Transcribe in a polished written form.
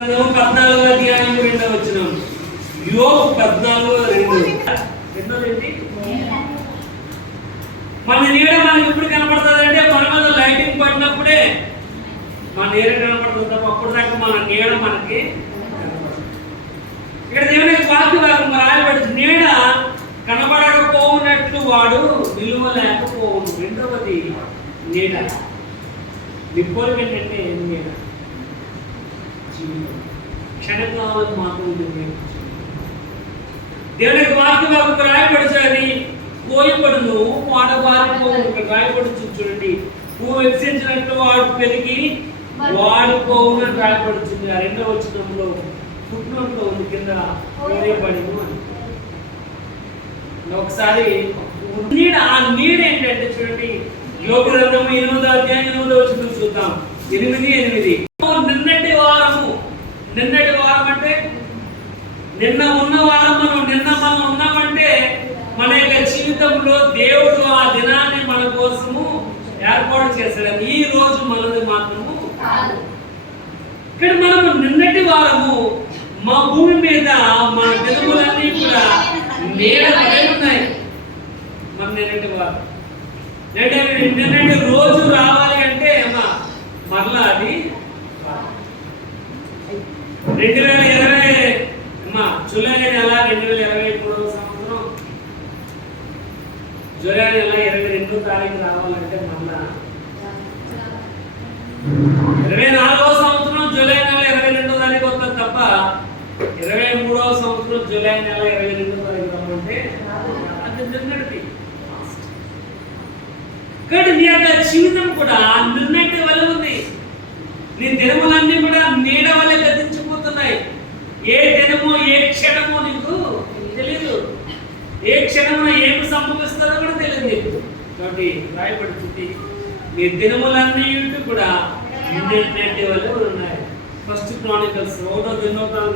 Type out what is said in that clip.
14వ అధ్యాయం 2వ వచనం. యోబు 14:2. ఏంటి? మన నీడ మనకి ఎప్పుడు కనపడుతుంది అంటే మన మీద లైటింగ్ పడినప్పుడే మన నీడ కనపడుతుంది. అప్పుడు దాకా మన నీడ మనకి ఇక్కడ దేవుని వాక్య భాగం రాయబడి నీడ కనబడకపోవునట్లు వాడు విలువ లేకపోవును. రెండవది నీడ. నిప్పోలు ఏంటంటే నీడ క్షణకాలం మాత్రం ఉంటుంది. దేవుని వాక్య భాగం రాయబడి కోయబడును వాడబారిపోవును. ఇక్కడ రాయబడి చూడండి, పువ్వు వికసించినట్లు వాడు పెరిగి వాడిపోవును అని రాయబడుతుంది. ఆ 2వ వచనంలో పుట్టినట్లో ఉంది, కింద కోయబడును అని. ఒకసారి నీడ, ఆ నీడ ఏంటంటే చూడండి, యోబు గ్రంథం 8వ అధ్యాయం 8వ వచనం చూద్దాం. 8:8. నిన్నటి వారం అంటే నిన్న ఉన్న వారం మనం ఉన్నామంటే మన యొక్క జీవితంలో దేవుడు ఆ దినాన్ని మన కోసము ఏర్పాటు చేశాడు. ఈ రోజు మనది మాత్రము ఇక్కడ మనము నిన్నటి వారము మా భూమి మీద మన దినములన్నీ కూడా నీడ పడి ఉన్నాయి. మన నిన్నటి వారం నిన్నటి రోజు రావాలి అంటే మరలా అది 2020 జూలై నెల 2023వ సంవత్సరం జూలై నెల 22వ తారీఖు రావాలంటే మళ్ళా 24వ సంవత్సరం జూలై నెల 22వ తారీఖు వస్తుంది తప్ప 23వ సంవత్సరం జూలై నెల 22వ తారీఖు రావాలంటే అది నిన్నటి. కానీ నీ యొక్క జీవితం కూడా నిన్నటి వల్ల ఉంది. నీ దినములన్నీ కూడా నీడ వల్ల గతించిపోతున్నాయి. ఏ దినము ఏ క్షణము నీకు తెలియదు. ఏ క్షణమున ఏమి సంభవిస్తుందో కూడా తెలియదు నీకు. కాబట్టి రాయబడుతుంది, నీ దినములన్నీ కూడా నిన్నటి వల్ల ఉన్నాయి. 1 క్రానికల్స్ 1వ దినోత్సవం